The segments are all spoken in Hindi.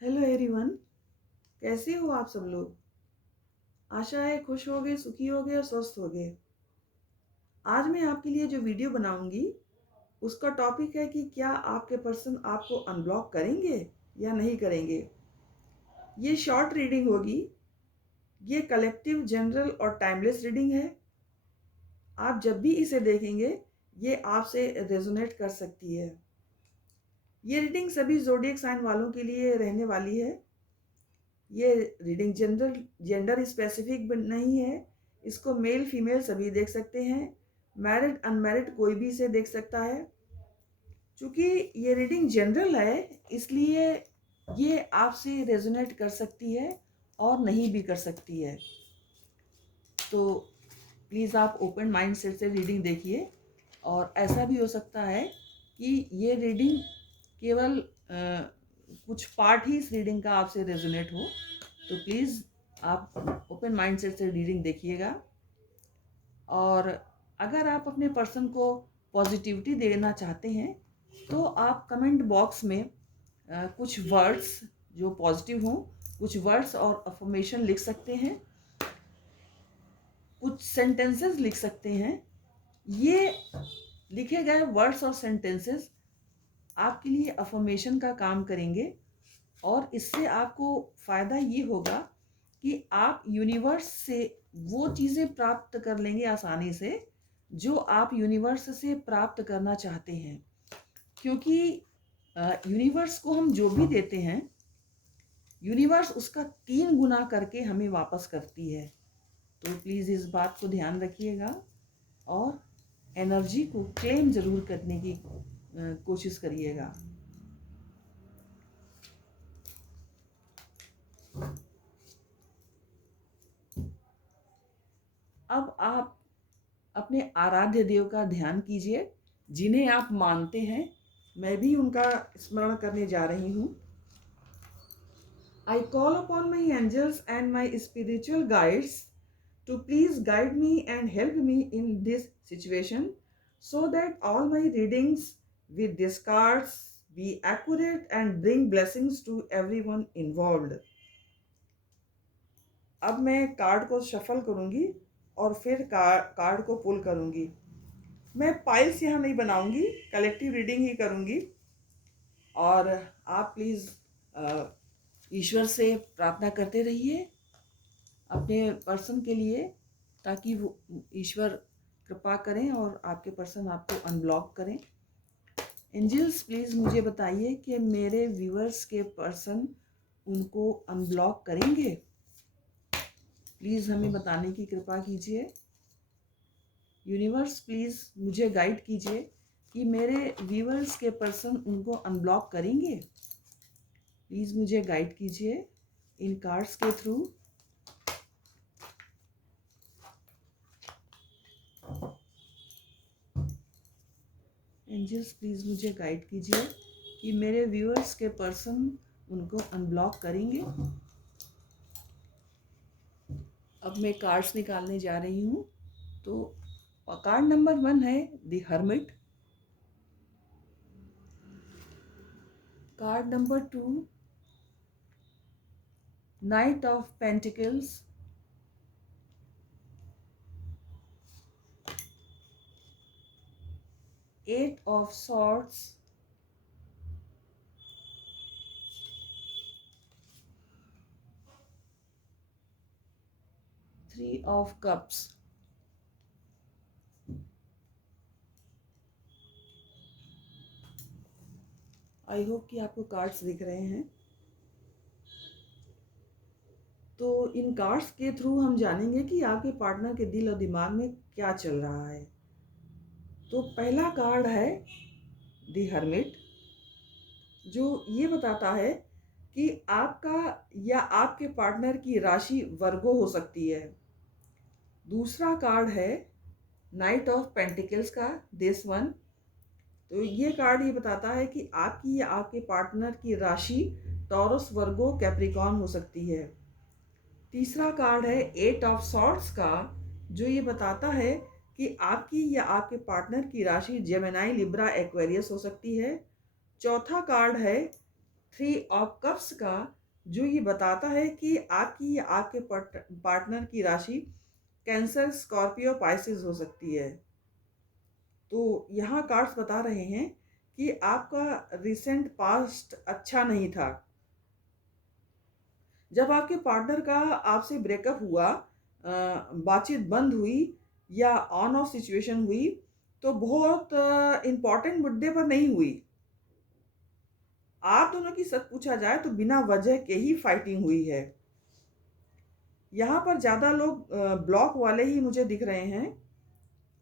Hello everyone. कैसे हो आप सब लोग? आशा है खुश होगे, सुखी होगे और स्वस्थ होगे। आज मैं आपके लिए जो वीडियो बनाऊंगी उसका टॉपिक है कि क्या आपके पर्सन आपको अनब्लॉक करेंगे या नहीं करेंगे। ये शॉर्ट रीडिंग होगी। ये कलेक्टिव, जनरल और टाइमलेस रीडिंग है। आप जब भी इसे देखेंगे ये आपसे रेजोनेट कर सकती है। ये रीडिंग सभी ज़ोडिएक साइन वालों के लिए रहने वाली है। ये रीडिंग जेंडर स्पेसिफिक नहीं है। इसको मेल फीमेल सभी देख सकते हैं। मैरिड अनमैरिड कोई भी इसे देख सकता है। चूँकि ये रीडिंग जनरल है इसलिए ये आपसे रेजोनेट कर सकती है और नहीं भी कर सकती है। तो प्लीज़ आप ओपन माइंड सेट से रीडिंग देखिए। और ऐसा भी हो सकता है कि ये रीडिंग केवल कुछ पार्ट ही इस रीडिंग का आपसे रेजोनेट हो। तो प्लीज़ आप ओपन माइंड सेट से रीडिंग देखिएगा। और अगर आप अपने पर्सन को पॉजिटिविटी देना चाहते हैं तो आप कमेंट बॉक्स में कुछ वर्ड्स जो पॉजिटिव हों, कुछ वर्ड्स और अफर्मेशन लिख सकते हैं, कुछ सेंटेंसेस लिख सकते हैं। ये लिखे गए वर्ड्स और सेंटेंसेस आपके लिए अफर्मेशन का काम करेंगे और इससे आपको फ़ायदा ये होगा कि आप यूनिवर्स से वो चीज़ें प्राप्त कर लेंगे आसानी से जो आप यूनिवर्स से प्राप्त करना चाहते हैं। क्योंकि यूनिवर्स को हम जो भी देते हैं यूनिवर्स उसका 3 गुना करके हमें वापस करती है। तो प्लीज़ इस बात को ध्यान रखिएगा और एनर्जी को क्लेम ज़रूर करने की कोशिश करिएगा। अब आप अपने आराध्य देव का ध्यान कीजिए जिन्हें आप मानते हैं। मैं भी उनका स्मरण करने जा रही हूँ। I call upon my angels and my spiritual guides to please guide me and help me in this situation so that all my readings with these cards be accurate and bring blessings to everyone involved. अब मैं कार्ड को शफल करूंगी और फिर कार्ड को पुल करूंगी। मैं पाइल्स यहाँ नहीं बनाऊंगी, कलेक्टिव रीडिंग ही करूंगी। और आप प्लीज़ ईश्वर से प्रार्थना करते रहिए अपने पर्सन के लिए ताकि वो ईश्वर कृपा करें और आपके पर्सन आपको अनब्लॉक करें। एंजल्स प्लीज़ मुझे बताइए कि मेरे व्यूअर्स के पर्सन उनको अनब्लॉक करेंगे। प्लीज़ हमें बताने की कृपा कीजिए। यूनिवर्स प्लीज़ मुझे गाइड कीजिए कि मेरे व्यूअर्स के पर्सन उनको अनब्लॉक करेंगे। प्लीज़ मुझे गाइड कीजिए इन कार्ड्स के थ्रू। एंजल्स प्लीज़ मुझे गाइड कीजिए कि मेरे व्यूअर्स के पर्सन उनको अनब्लॉक करेंगे। अब मैं कार्ड्स निकालने जा रही हूँ। तो कार्ड नंबर 1 है the hermit. Card number 2 knight of pentacles. Eight of swords. Three of cups. I hope कि आपको कार्ड्स दिख रहे हैं। तो इन कार्ड्स के थ्रू हम जानेंगे कि आपके पार्टनर के दिल और दिमाग में क्या चल रहा है। तो पहला कार्ड है द हर्मिट जो ये बताता है कि आपका या आपके पार्टनर की राशि वर्गो हो सकती है। दूसरा कार्ड है नाइट ऑफ पेंटिकल्स का दिस वन। तो ये कार्ड ये बताता है कि आपकी या आपके पार्टनर की राशि टॉरस, वर्गो, कैप्रिकॉर्न हो सकती है। तीसरा कार्ड है एट ऑफ सॉर्ड्स का जो ये बताता है कि आपकी या आपके पार्टनर की राशि जेमिनी, लिब्रा, एक्वेरियस हो सकती है। चौथा कार्ड है थ्री ऑफ कप्स का जो ये बताता है कि आपकी या आपके पार्टनर की राशि कैंसर, स्कॉर्पियो, पाइसेस हो सकती है। तो यहाँ कार्ड्स बता रहे हैं कि आपका रिसेंट पास्ट अच्छा नहीं था। जब आपके पार्टनर का आपसे ब्रेकअप हुआ, बातचीत बंद हुई या ऑन ऑफ सिचुएशन हुई, तो बहुत इम्पॉर्टेंट मुद्दे पर नहीं हुई। आप दोनों की सच पूछा जाए तो बिना वजह के ही फाइटिंग हुई है। यहाँ पर ज़्यादा लोग ब्लॉक वाले ही मुझे दिख रहे हैं,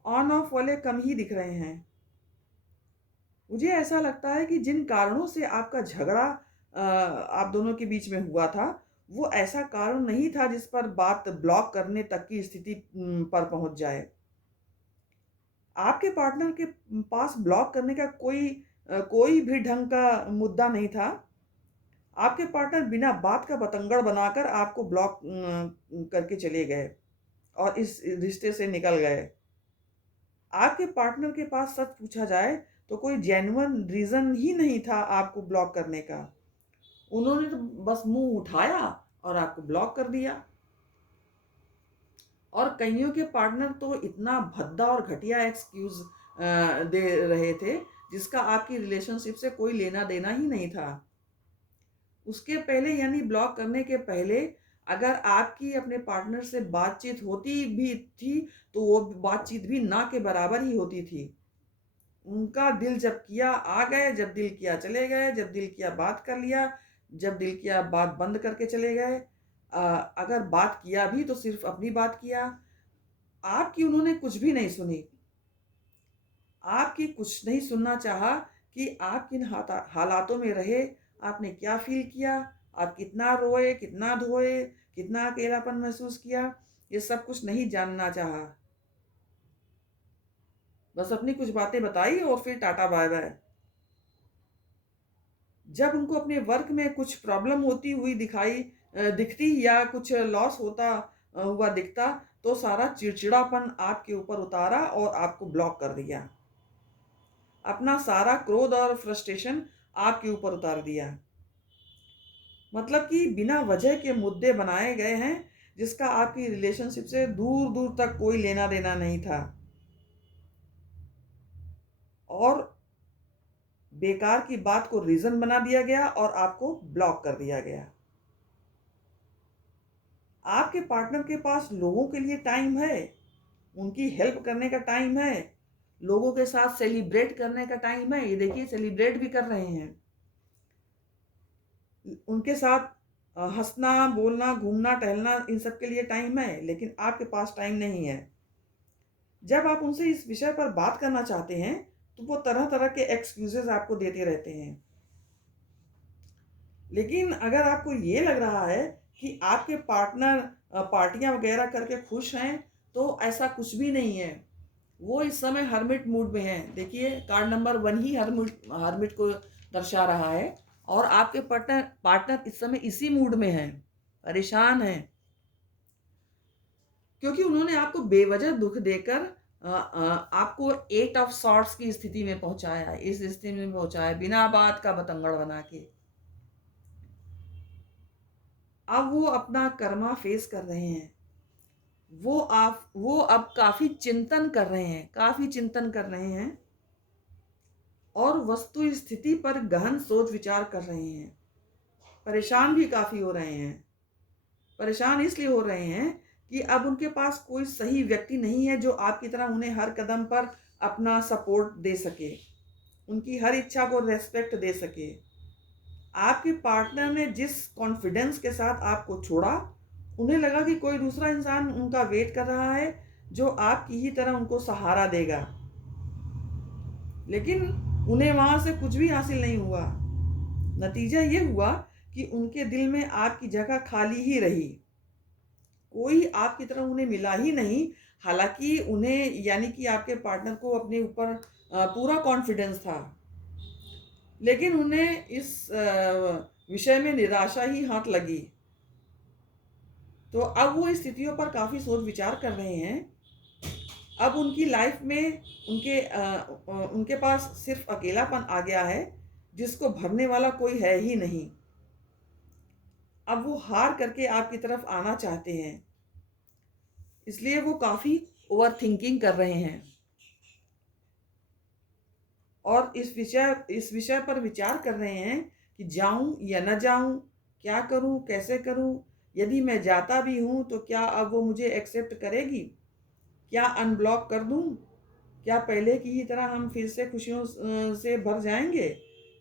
ऑन ऑफ वाले कम ही दिख रहे हैं। मुझे ऐसा लगता है कि जिन कारणों से आपका झगड़ा आप दोनों के बीच में हुआ था, वो ऐसा कारण नहीं था जिस पर बात ब्लॉक करने तक की स्थिति पर पहुंच जाए। आपके पार्टनर के पास ब्लॉक करने का कोई भी ढंग का मुद्दा नहीं था। आपके पार्टनर बिना बात का बतंगड़ बनाकर आपको ब्लॉक करके चले गए और इस रिश्ते से निकल गए। आपके पार्टनर के पास सच पूछा जाए तो कोई जेन्युइन रीज़न ही नहीं था आपको ब्लॉक करने का। उन्होंने तो बस मुँह उठाया और आपको ब्लॉक कर दिया। और कइयों के पार्टनर तो इतना भद्दा और घटिया एक्सक्यूज़ दे रहे थे, जिसका आपकी रिलेशनशिप से कोई लेना-देना ही नहीं था। उसके पहले यानी ब्लॉक करने के पहले अगर आपकी अपने पार्टनर से बातचीत होती भी थी, तो वो बातचीत भी ना के बराबर ही होती थी। उनका दिल जब किया आ गए, जब दिल किया चले गए, जब दिल किया बात कर लिया, जब दिल किया बात बंद करके चले गए। अगर बात किया भी तो सिर्फ़ अपनी बात किया। आपकी उन्होंने कुछ भी नहीं सुनी। आपकी कुछ नहीं सुनना चाहा कि आप किन हालातों में रहे, आपने क्या फ़ील किया, आप कितना रोए, कितना धोए, कितना अकेलापन महसूस किया, ये सब कुछ नहीं जानना चाहा। बस अपनी कुछ बातें बताई और फिर टाटा बाय-बाय। जब उनको अपने वर्क में कुछ प्रॉब्लम होती हुई दिखती या कुछ लॉस होता हुआ दिखता, तो सारा चिड़चिड़ापन आपके ऊपर उतारा और आपको ब्लॉक कर दिया। अपना सारा क्रोध और फ्रस्ट्रेशन आपके ऊपर उतार दिया। मतलब कि बिना वजह के मुद्दे बनाए गए हैं, जिसका आपकी रिलेशनशिप से दूर-दूर तक कोई लेना-देना नहीं था। और बेकार की बात को रीज़न बना दिया गया और आपको ब्लॉक कर दिया गया। आपके पार्टनर के पास लोगों के लिए टाइम है, उनकी हेल्प करने का टाइम है, लोगों के साथ सेलिब्रेट करने का टाइम है। ये देखिए सेलिब्रेट भी कर रहे हैं। उनके साथ हँसना, बोलना, घूमना, टहलना इन सब के लिए टाइम है, लेकिन आपके पास टाइम नहीं है। जब आप उनसे इस विषय पर बात करना चाहते हैं, तो वो तरह-तरह के एक्सक्यूज़ेज़ आपको देते रहते हैं। लेकिन अगर आपको ये लग रहा है कि आपके पार्टनर पार्टियाँ वगैरह करके खुश हैं, तो ऐसा कुछ भी नहीं है। वो इस समय हर्मिट मूड में हैं। देखिए कार्ड नंबर 1 ही हर्मिट को दर्शा रहा है और आपके पार्टनर पार्टनर इस समय इसी मूड में हैं, परेशान हैं। क्योंकि उन्होंने आपको बेवजह दुःख देकर आपको 8 ऑफ सॉर्ड्स की स्थिति में पहुँचाया है, इस स्थिति में पहुँचाया है, बिना बात का बतंगड़ बना के। अब वो अपना कर्मा फेस कर रहे हैं। वो अब काफ़ी चिंतन कर रहे हैं, काफ़ी चिंतन कर रहे हैं और वस्तु स्थिति पर गहन सोच विचार कर रहे हैं। परेशान भी काफ़ी हो रहे हैं। परेशान इसलिए हो रहे हैं कि अब उनके पास कोई सही व्यक्ति नहीं है जो आपकी तरह उन्हें हर कदम पर अपना सपोर्ट दे सके, उनकी हर इच्छा को रिस्पेक्ट दे सके। आपके पार्टनर ने जिस कॉन्फिडेंस के साथ आपको छोड़ा, उन्हें लगा कि कोई दूसरा इंसान उनका वेट कर रहा है, जो आपकी ही तरह उनको सहारा देगा। लेकिन उन्हें वहाँ से कुछ भी हासिल नहीं हुआ। नतीजा ये हुआ कि उनके दिल में आपकी जगह खाली ही रही। कोई आपकी तरह उन्हें मिला ही नहीं। हालाँकि उन्हें यानी कि आपके पार्टनर को अपने ऊपर पूरा कॉन्फिडेंस था। लेकिन उन्हें इस विषय में निराशा ही हाथ लगी। तो अब वो स्थितियों पर काफ़ी सोच विचार कर रहे हैं। अब उनकी लाइफ में उनके पास सिर्फ़ अकेलापन आ गया है। जिसको भरने वाला कोई है ही नहीं। अब वो हार करके आपकी तरफ आना चाहते हैं, इसलिए वो काफ़ी ओवर थिंकिंग कर रहे हैं और इस विषय पर विचार कर रहे हैं कि जाऊं या न जाऊं, क्या करूं, कैसे करूं, यदि मैं जाता भी हूं तो क्या अब वो मुझे एक्सेप्ट करेगी, क्या अनब्लॉक कर दूं, क्या पहले की ही तरह हम फिर से खुशियों से भर जाएंगे,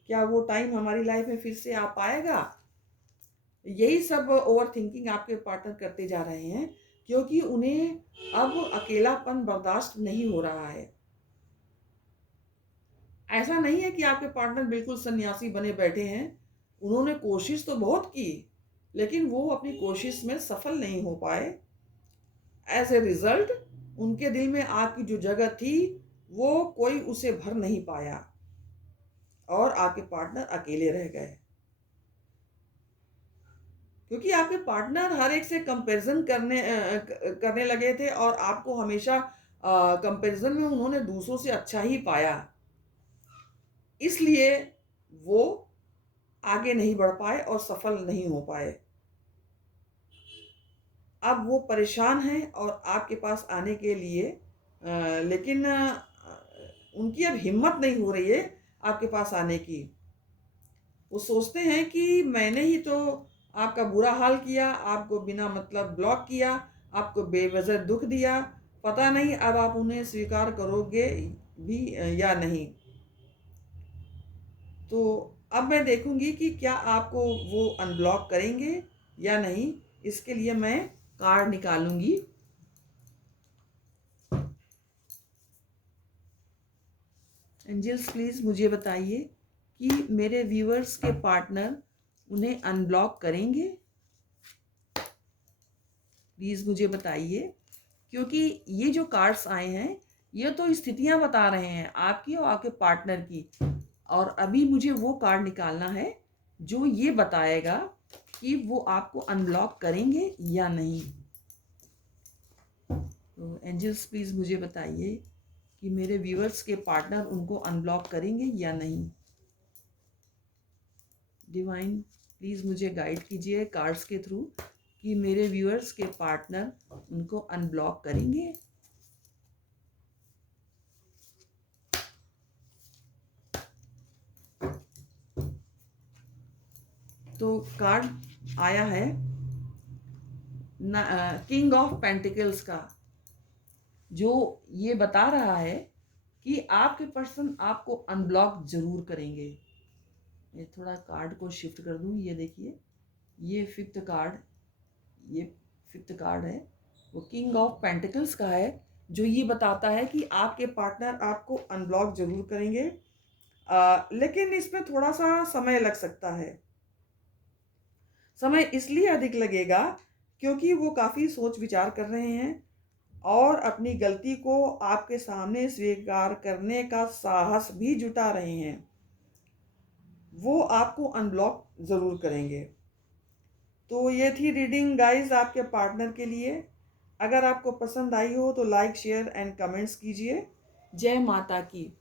क्या वो टाइम हमारी लाइफ में फिर से आ पाएगा। यही सब ओवर थिंकिंग आपके पार्टनर करते जा रहे हैं, क्योंकि उन्हें अब अकेलापन बर्दाश्त नहीं हो रहा है। ऐसा नहीं है कि आपके पार्टनर बिल्कुल सन्यासी बने बैठे हैं, उन्होंने कोशिश तो बहुत की, लेकिन वो अपनी कोशिश में सफल नहीं हो पाए। एज ए रिजल्ट उनके दिल में आपकी जो जगह थी वो कोई उसे भर नहीं पाया और आपके पार्टनर अकेले रह गए, क्योंकि आपके पार्टनर हर एक से कंपैरिजन करने लगे थे और आपको हमेशा कंपैरिजन में उन्होंने दूसरों से अच्छा ही पाया, इसलिए वो आगे नहीं बढ़ पाए और सफल नहीं हो पाए। अब वो परेशान हैं और आपके पास आने के लिए लेकिन उनकी अब हिम्मत नहीं हो रही है आपके पास आने की। वो सोचते हैं कि मैंने ही तो आपका बुरा हाल किया, आपको बिना मतलब ब्लॉक किया, आपको बेवजह दुख दिया, पता नहीं अब आप उन्हें स्वीकार करोगे भी या नहीं। तो अब मैं देखूंगी कि क्या आपको वो अनब्लॉक करेंगे या नहीं, इसके लिए मैं कार्ड निकालूंगी। एंजल्स प्लीज़ मुझे बताइए कि मेरे व्यूअर्स के पार्टनर उन्हें अनब्लॉक करेंगे। प्लीज़ मुझे बताइए, क्योंकि ये जो कार्ड्स आए हैं ये तो स्थितियां बता रहे हैं आपकी और आपके पार्टनर की, और अभी मुझे वो कार्ड निकालना है जो ये बताएगा कि वो आपको अनब्लॉक करेंगे या नहीं। तो एंजल्स प्लीज़ मुझे बताइए कि मेरे व्यूअर्स के पार्टनर उनको अनब्लॉक करेंगे या नहीं। डिवाइन प्लीज़ मुझे गाइड कीजिए कार्ड्स के थ्रू कि मेरे व्यूअर्स के पार्टनर उनको अनब्लॉक करेंगे। तो कार्ड आया है किंग ऑफ पेंटिकल्स का, जो ये बता रहा है कि आपके पर्सन आपको अनब्लॉक जरूर करेंगे। मैं थोड़ा कार्ड को शिफ्ट कर दूं, ये देखिए ये फिफ्थ कार्ड है, वो किंग ऑफ पेंटिकल्स का है, जो ये बताता है कि आपके पार्टनर आपको अनब्लॉक जरूर करेंगे, लेकिन इसमें थोड़ा सा समय लग सकता है। समय इसलिए अधिक लगेगा क्योंकि वो काफ़ी सोच विचार कर रहे हैं और अपनी गलती को आपके सामने स्वीकार करने का साहस भी जुटा रहे हैं। वो आपको अनब्लॉक ज़रूर करेंगे। तो ये थी रीडिंग गाइस आपके पार्टनर के लिए। अगर आपको पसंद आई हो तो लाइक शेयर एंड कमेंट्स कीजिए। जय माता की।